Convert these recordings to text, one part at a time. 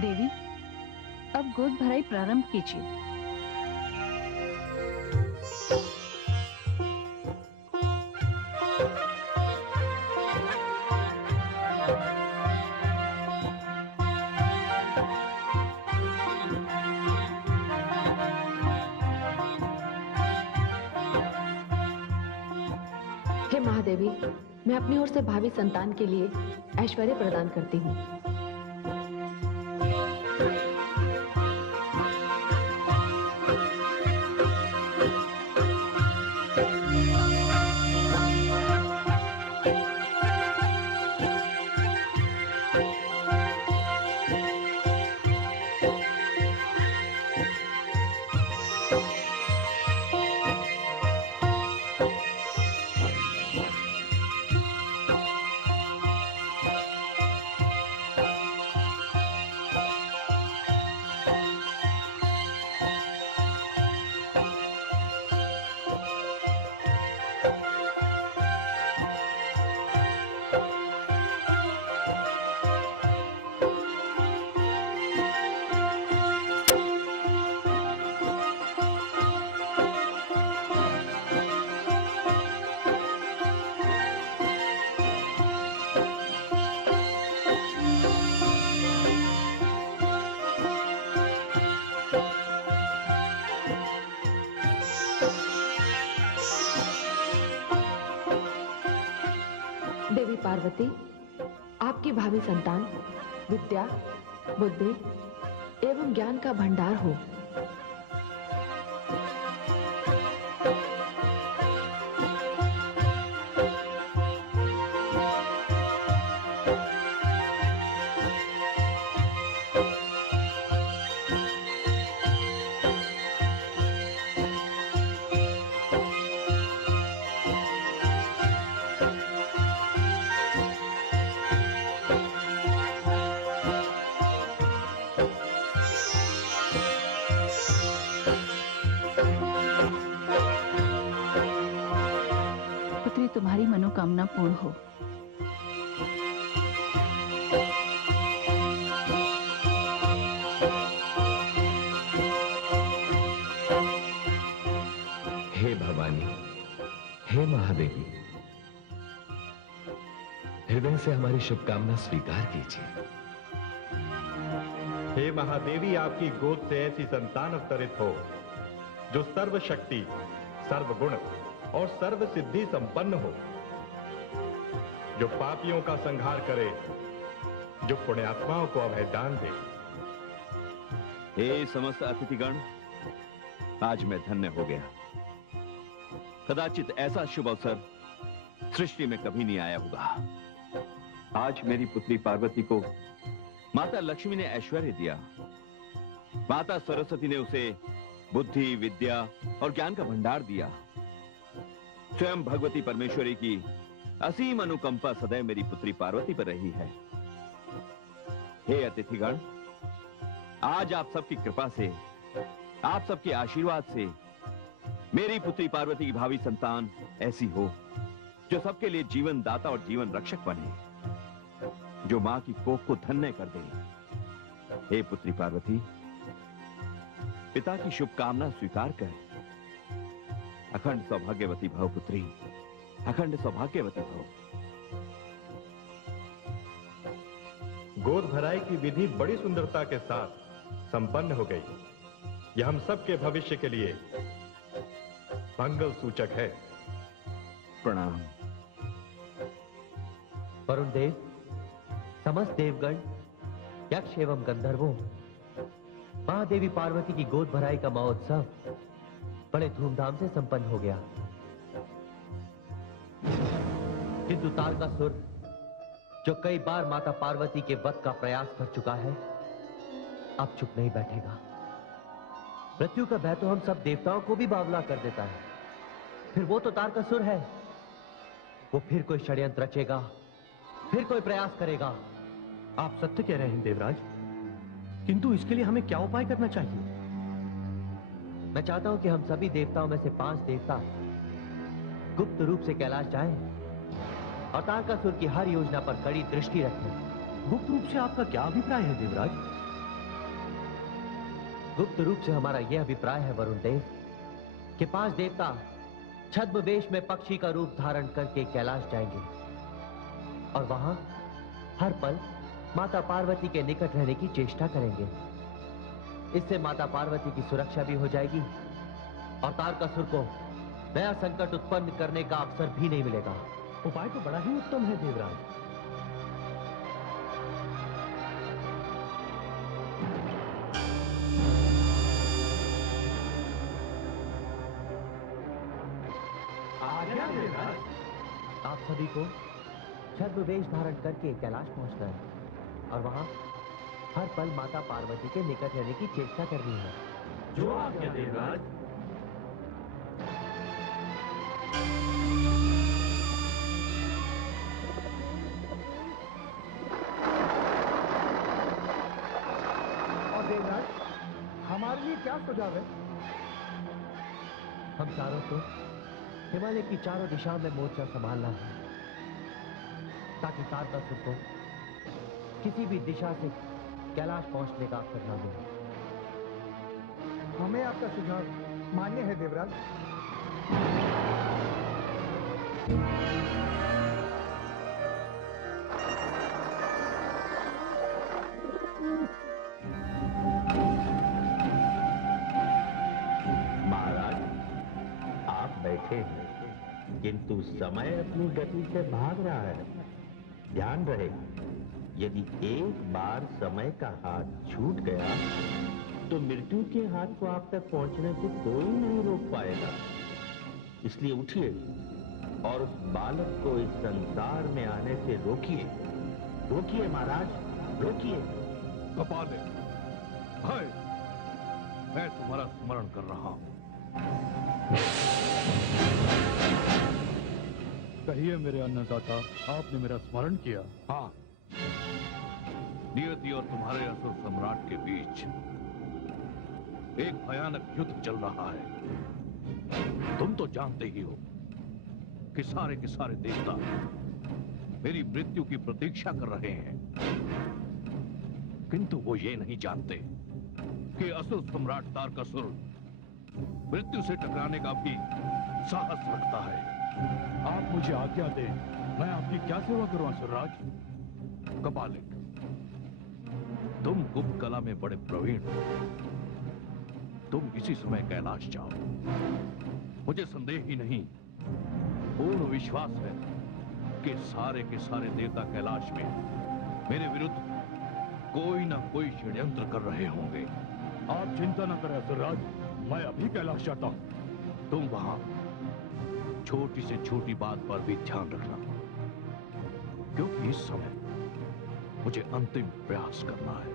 देवी, अब गोद भराई प्रारंभ कीजिए। हे महादेवी, मैं अपनी ओर से भावी संतान के लिए ऐश्वर्य प्रदान करती हूँ। देवी पार्वती, आपकी भावी संतान विद्या, बुद्धि एवं ज्ञान का भंडार हो। पुत्री, तुम्हारी मनोकामना पूर्ण हो। हे भवानी, हे महादेवी, हृदय से हमारी शुभकामना स्वीकार कीजिए। हे महादेवी, आपकी गोद से ऐसी संतान अवतरित हो जो सर्वशक्ति, सर्वगुण और सर्व सिद्धि संपन्न हो, जो पापियों का संहार करे, जो पुण्यात्माओं को अभयदान दे। हे समस्त अतिथिगण, आज मैं धन्य हो गया। कदाचित ऐसा शुभ अवसर सृष्टि में कभी नहीं आया होगा। आज मेरी पुत्री पार्वती को माता लक्ष्मी ने ऐश्वर्य दिया। माता सरस्वती ने उसे बुद्धि, विद्या और ज्ञान का भंडार दिया। स्वयं भगवती परमेश्वरी की असीम अनुकंपा सदैव मेरी पुत्री पार्वती पर रही है। हे अतिथिगण, आज आप सबकी कृपा से, आप सबके आशीर्वाद से मेरी पुत्री पार्वती की भावी संतान ऐसी हो जो सबके लिए जीवन दाता और जीवन रक्षक बने, जो मां की कोख को धन्य कर दे। हे पुत्री पार्वती, पिता की शुभकामना स्वीकार कर। अखंड सौभाग्यवती भव पुत्री, अखंड सौभाग्यवती भव। गोद भराई की विधि बड़ी सुंदरता के साथ संपन्न हो गई। यह हम सबके भविष्य के लिए मंगल सूचक है। प्रणाम। वरुण देव, समस्त देवगण, यक्ष एवं गंधर्वों, महादेवी पार्वती की गोद भराई का महोत्सव बड़े धूमधाम से संपन्न हो गया। किंतु तारकासुर, जो कई बार माता पार्वती के वध का प्रयास कर चुका है, अब चुप नहीं बैठेगा। मृत्यु का भय तो हम सब देवताओं को भी बावला कर देता है। फिर वो तो तारकासुर है। वो फिर कोई षड्यंत्र रचेगा, फिर कोई प्रयास करेगा। आप सत्य कह रहे हैं देवराज, किंतु इसके लिए हमें क्या उपाय करना चाहिए? मैं चाहता हूं कि हम सभी देवताओं में से 5 देवता गुप्त रूप से कैलाश जाएं और तारकासुर की हर योजना पर कड़ी दृष्टि रखें। गुप्त रूप से आपका क्या अभिप्राय है देवराज? गुप्त रूप से हमारा यह अभिप्राय है वरुण देव कि 5 देवता छद्मवेश में पक्षी का रूप धारण करके कैलाश जाएंगे और वहां हर पल माता पार्वती के निकट रहने की चेष्टा करेंगे। इससे माता पार्वती की सुरक्षा भी हो जाएगी और तारकासुर को नया संकट उत्पन्न करने का अवसर भी नहीं मिलेगा। उपाय तो बड़ा ही उत्तम है देवराज। आप सभी को छद्मवेश धारण करके कैलाश पहुंचना है और वहां हर पल माता पार्वती के निकट रहने की चेष्टा करनी है। जो आज्ञा देवराज। और देवराज, हमारे लिए क्या सुझाव है? हम चारों को हिमालय की चारों दिशाओं में मोर्चा संभालना है ताकि तारकासुर को किसी भी दिशा से कैलाश पहुंचने का अवसर न मिले। हमें आपका सुझाव मान्य है देवराज। महाराज, आप बैठे हैं किंतु समय अपनी गति से भाग रहा है। ध्यान रहे, यदि एक बार समय का हाथ छूट गया तो मृत्यु के हाथ को आप तक पहुंचने से कोई नहीं रोक पाएगा। इसलिए उठिए और उस बालक को इस संसार में आने से रोकिए। रोकिए महाराज, रोकिए। कपाले, हाय, मैं तुम्हारा स्मरण कर रहा हूं। कहिए मेरे अन्नदाता, आपने मेरा स्मरण किया। हाँ, नियति और तुम्हारे असुर सम्राट के बीच एक भयानक युद्ध चल रहा है। तुम तो जानते ही हो कि सारे के सारे देवता मेरी मृत्यु की प्रतीक्षा कर रहे हैं, किंतु वो ये नहीं जानते कि असुर सम्राट तारकासुर मृत्यु से टकराने का भी साहस रखता है। आप मुझे आज्ञा दें, मैं आपकी क्या सेवा करूं असुरराज? कपालिक, तुम गुप्त कला में बड़े प्रवीण हो। तुम इसी समय कैलाश जाओ। मुझे संदेह ही नहीं, पूर्ण विश्वास है कि सारे के सारे देवता कैलाश में मेरे विरुद्ध कोई ना कोई षड्यंत्र कर रहे होंगे। आप चिंता न करें असुरराज, मैं अभी कैलाश जाता हूं। तुम वहां छोटी से छोटी बात पर भी ध्यान रखना, क्योंकि इस समय मुझे अंतिम प्रयास करना है।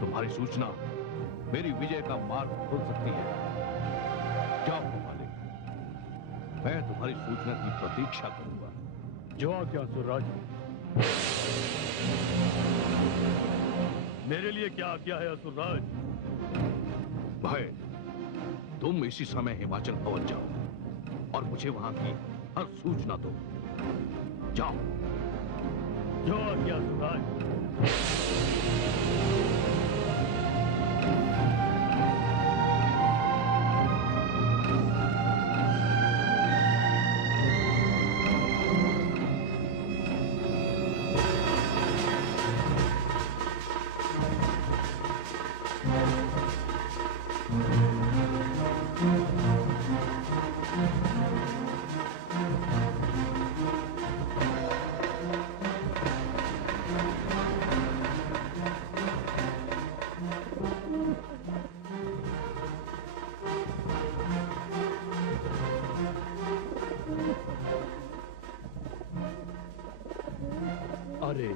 तुम्हारी सूचना मेरी विजय का मार्ग खोल सकती है। जाओ मालिक, मैं तुम्हारी सूचना की प्रतीक्षा करूंगा। जो आज्ञा असुरराज। मेरे लिए क्या आज्ञा है असुरराज? भाई, तुम इसी समय हिमाचल पहुंच जाओ और मुझे वहां की हर सूचना दो। जाओ। जो आज्ञा असुरराज। अरे,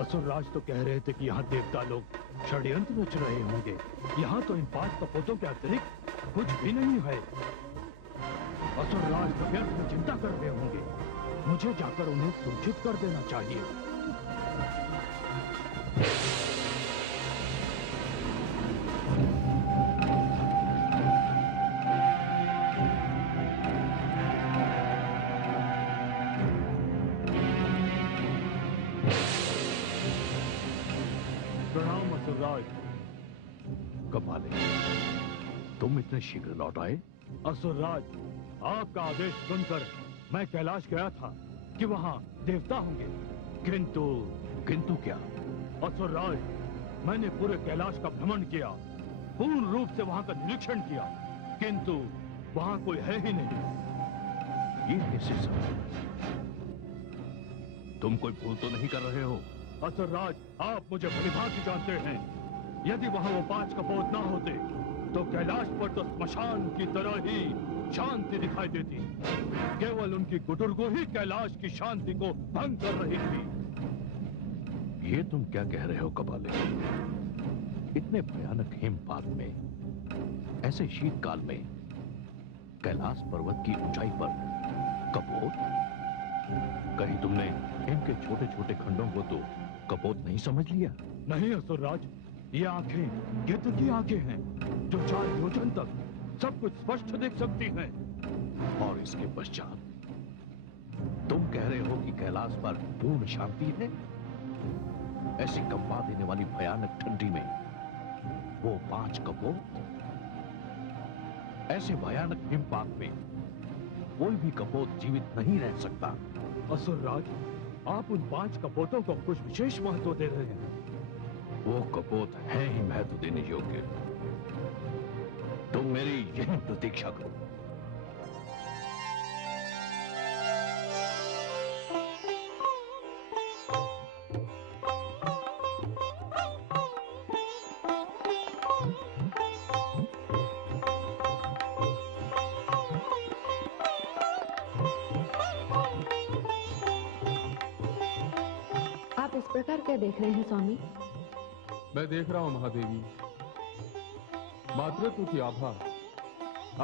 असुरराज तो कह रहे थे कि यहाँ देवता लोग षड्यंत्र रच रहे होंगे। यहाँ तो इन 5 कपोतों के अतिरिक्त कुछ भी नहीं है। असुरराज तो व्यर्थ में चिंता कर रहे होंगे। मुझे जाकर उन्हें सूचित कर देना चाहिए। प्रणाम असुरराज। कपाले, तुम इतने शीघ्र लौट आए? असुरराज, आपका आदेश सुनकर मैं कैलाश गया था कि वहाँ देवता होंगे, किंतु क्या? असुरराज, मैंने पूरे कैलाश का भ्रमण किया, पूर्ण रूप से वहाँ का निरीक्षण किया, किंतु वहाँ कोई है ही नहीं। ये कैसे संभव? तुम कोई भूल तो नहीं कर रहे हो? असुरराज, आप मुझे भलीभांति जानते हैं। यदि वहाँ वो 5 कपोत ना होते तो कैलाश पर तो स्मशान की तरह ही शांति दिखाई देती। केवल उनकी गुटुरगो ही कैलाश की शांति को भंग कर रही थी। ये तुम क्या कह रहे हो कपाले? इतने भयानक हिमपात में, ऐसे शीतकाल में, कैलाश पर्वत की ऊंचाई पर कपोत? कहीं तुमने इनके छोटे छोटे खंडों को तो कपोत नहीं समझ लिया? नहीं असुरराज, ये आंखें गिद्ध की आंखें हैं जो 4 योजन तक सब कुछ स्पष्ट देख सकती हैं। और इसके पश्चात तुम कह रहे हो कि कैलाश पर पूर्ण शांति है? ऐसी कंपा देने वाली भयानक ठंडी में वो 5 कपोत? ऐसे भयानक हिमपात में कोई भी कपोत जीवित नहीं रह सकता। असुरराज, आप उन 5 कपोतों को कुछ विशेष महत्व दे रहे हैं। वो कपोत है ही महत्व देने योग्य। तुम मेरी यही प्रतीक्षा करो। आप इस प्रकार क्या देख रहे हैं स्वामी? मैं देख रहा हूं महादेवी, मातृत्व की आभा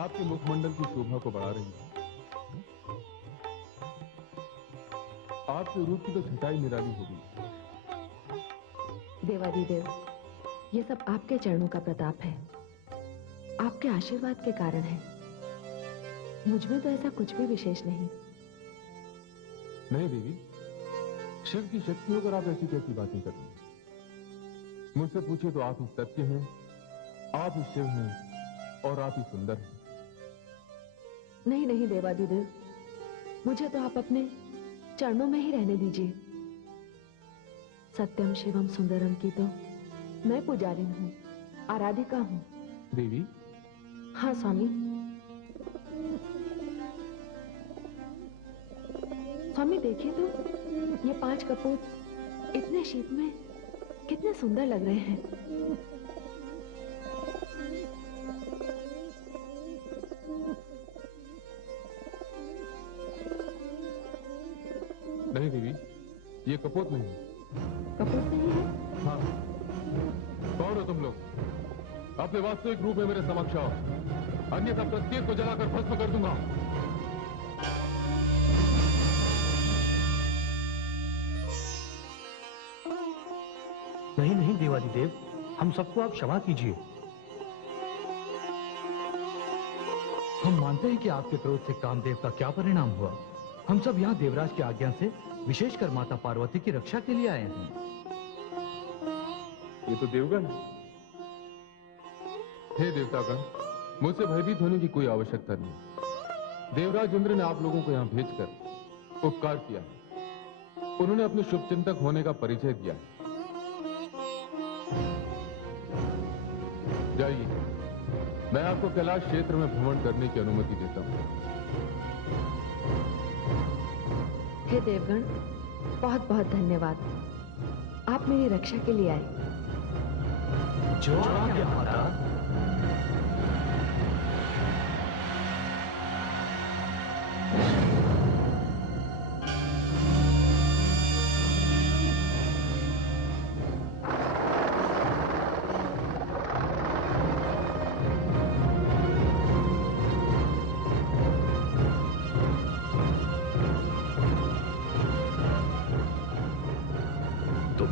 आपके मुखमंडल की शोभा को बढ़ा रही है। आपके रूप की तो छटाई निराली होगी। देवादिदेव, ये सब आपके चरणों का प्रताप है, आपके आशीर्वाद के कारण है। मुझ में तो ऐसा कुछ भी विशेष नहीं। नहीं देवी, शिव की शक्ति होकर आप ऐसी कैसी बातें कर रही हैं? मुझसे पूछे तो आप ही सत्य हैं, आप ही शिव हैं और आप ही सुंदर हैं। नहीं नहीं देवादिदेव, मुझे तो आप अपने चरणों में ही रहने दीजिए। सत्यम शिवम सुंदरम की तो मैं पुजारिन हूँ, आराधिका हूँ। देवी? हाँ स्वामी। स्वामी देखिए तो, ये 5 कपूर इतने शीत में कितने सुंदर लग रहे हैं। नहीं देवी, ये कपोत नहीं है। कपूर नहीं है? हाँ। कौन हो तुम लोग? अपने वास्तविक रूप में मेरे समक्ष आओ, अन्यथा प्रत्येक को जलाकर भस्म कर दूंगा। नहीं नहीं देवादिदेव, हम सबको आप क्षमा कीजिए। हम मानते हैं कि आपके क्रोध से कामदेव का क्या परिणाम हुआ। हम सब यहाँ देवराज की आज्ञा से विशेषकर माता पार्वती की रक्षा के लिए आए हैं। ये तो देवगण है। हे देवतागण, मुझसे भयभीत होने की कोई आवश्यकता नहीं। देवराज इंद्र ने आप लोगों को यहाँ भेजकर उपकार किया है। उन्होंने अपने शुभचिंतक होने का परिचय दिया है। जाइए, मैं आपको कैलाश क्षेत्र में भ्रमण करने की अनुमति देता हूँ। हे देवगण, बहुत बहुत धन्यवाद। आप मेरी रक्षा के लिए आए। जो आज्ञा माता।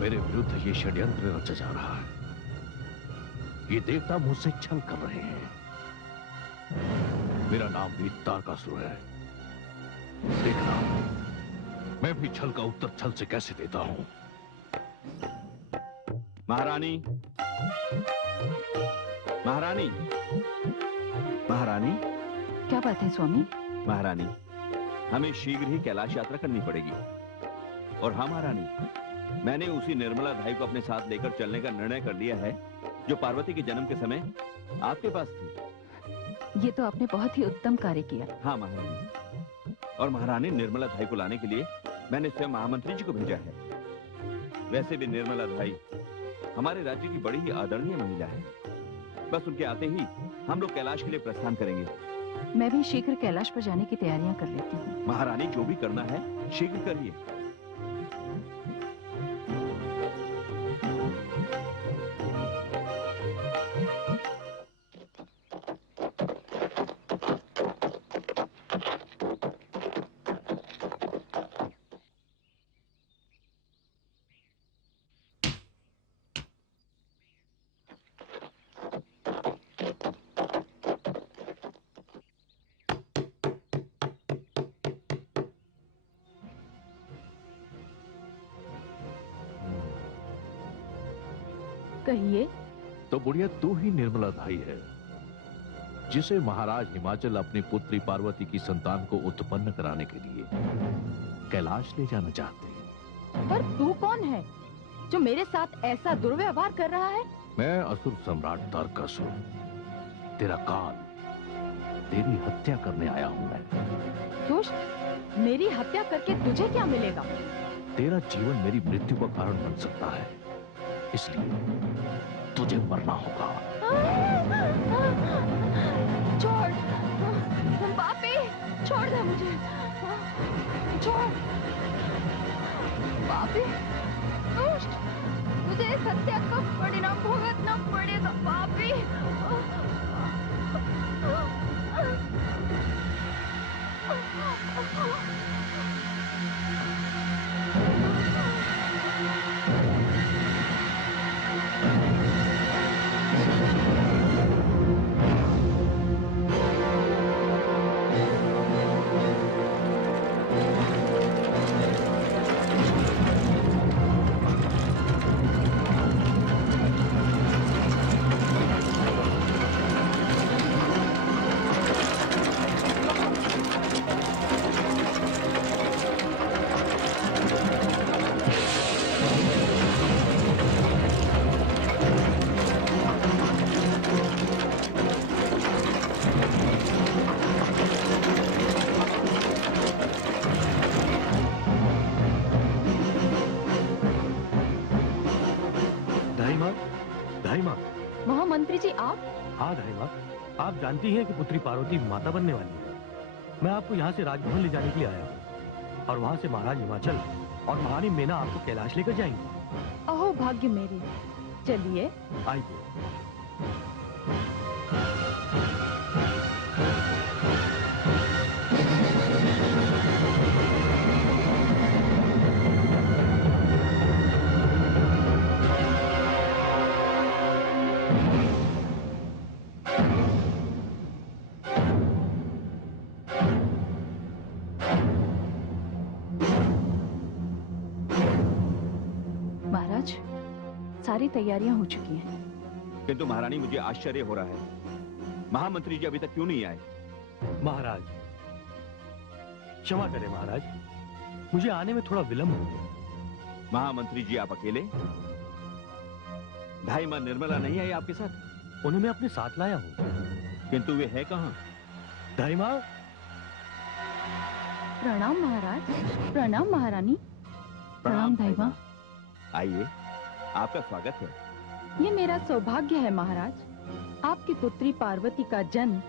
मेरे विरुद्ध ये षड्यंत्र रचा जा रहा है। ये देवता मुझसे छल कर रहे हैं। मेरा नाम भी तारकासुर है। देखना, मैं भी छल का उत्तर छल से कैसे देता हूं। महारानी, महारानी, महारानी, क्या बात है स्वामी? महारानी, हमें शीघ्र ही कैलाश यात्रा करनी पड़ेगी। और हाँ महारानी, मैंने उसी निर्मला धाई को अपने साथ लेकर चलने का निर्णय कर लिया है जो पार्वती के जन्म के समय आपके पास थी। ये तो आपने बहुत ही उत्तम कार्य किया। हाँ महारानी, और महारानी निर्मला धाई को लाने के लिए मैंने स्वयं महामंत्री जी को भेजा है। वैसे भी निर्मला धाई हमारे राज्य की बड़ी ही आदरणीय महिला है। बस उनके आते ही हम लोग कैलाश के लिए प्रस्थान करेंगे। मैं भी शीघ्र कैलाश पर जाने की तैयारियां कर लेती हूँ। महारानी, जो भी करना है शीघ्र करिए। कहिए। तो बुढ़िया तू ही निर्मला धाई है जिसे महाराज हिमाचल अपनी पुत्री पार्वती की संतान को उत्पन्न कराने के लिए कैलाश ले जाना चाहते हैं। पर तू कौन है जो मेरे साथ ऐसा दुर्व्यवहार कर रहा है? मैं असुर सम्राट तारकासुर, तेरा काल, तेरी हत्या करने आया हूं मैं। दुष्ट, मेरी हत्या करके तुझे क्या मिलेगा? तेरा जीवन मेरी मृत्यु का कारण बन सकता है, इसलिए तुझे मरना होगा। छोड़, पापी, छोड़ दे मुझे, छोड़। पापी, दुष्ट, तुझे इस हत्या का परिणाम भुगतना पड़ेगा पापी। महामंत्री जी, आप? हाँ धाईमा, आप जानती हैं कि पुत्री पार्वती माता बनने वाली है। मैं आपको यहाँ से राजभवन ले जाने के लिए आया हूँ और वहाँ से महाराज हिमाचल और महारानी मेना आपको कैलाश लेकर जाएंगे। अहो भाग्य मेरे, चलिए। आइए। सारी तैयारियां हो चुकी हैं। किंतु महारानी, मुझे आश्चर्य हो रहा है, महामंत्री जी अभी तक क्यों नहीं आए? महाराज, क्षमा करें महाराज, मुझे आने में थोड़ा विलंब हो गया। महामंत्री जी, आप अकेले? भाई मां निर्मला नहीं आई आपके साथ? उन्हें मैं अपने साथ लाया हूं। किंतु वे है कहां? दाई मां। प्रणाम महाराज। प्रणाम महारानी। प्रणाम दाई मां। आइए, आपका स्वागत है। ये मेरा सौभाग्य है महाराज। आपकी पुत्री पार्वती का जन्म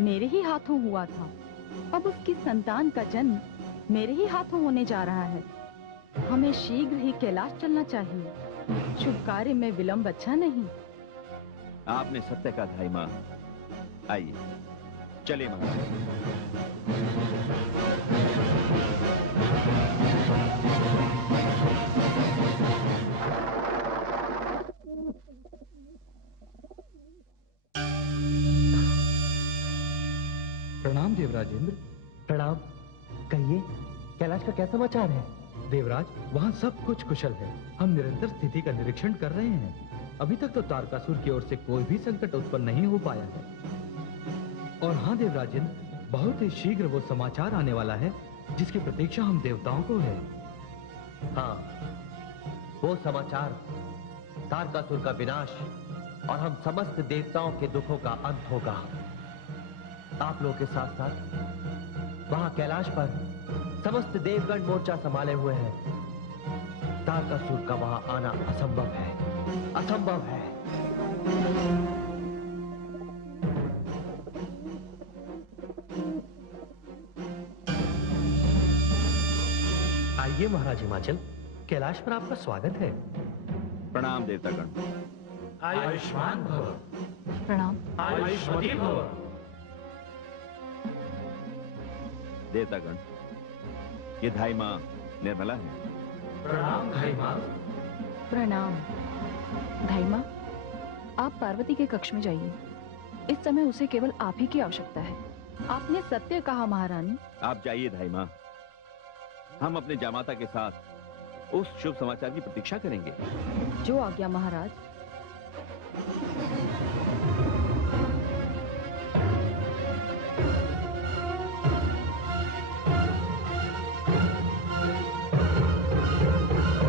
मेरे ही हाथों हुआ था। अब उसकी संतान का जन्म मेरे ही हाथों होने जा रहा है। हमें शीघ्र ही कैलाश चलना चाहिए। शुभ कार्य में विलंब अच्छा नहीं। आपने सत्य कहा धाई मां। आइए, चलिए महाराज। प्रणाम देवराजेंद्र। प्रणाम। कहिए, कैलाश का क्या समाचार है? देवराज, वहाँ सब कुछ कुशल है। हम निरंतर स्थिति का निरीक्षण कर रहे हैं। अभी तक तो तारकासुर की ओर से कोई भी संकट उत्पन्न नहीं हो पाया है। और हाँ देवराजेंद्र, बहुत ही शीघ्र वो समाचार आने वाला है जिसकी प्रतीक्षा हम देवताओं को है। हाँ, वो समाचार तारकासुर का विनाश और हम समस्त देवताओं के दुखों का अंत होगा। आप लोगों के साथ साथ वहां कैलाश पर समस्त देवगण मोर्चा संभाले हुए हैं। तारकासुर का वहां आना असंभव है, असंभव है। आइए महाराज हिमाचल, कैलाश पर आपका स्वागत है। प्रणाम देवतागण। आयुष्मान भव। प्रणाम। आयुष्मती भव। देवतागण, ये धाई मां निर्मला है। प्रणाम धाई मां। प्रणाम। धाई मां, आप पार्वती के कक्ष में जाइए। इस समय उसे केवल आप ही की आवश्यकता है। आपने सत्य कहा महारानी। आप जाइए धाई मां, हम अपने जामाता के साथ उस शुभ समाचार की प्रतीक्षा करेंगे। जो आज्ञा महाराज।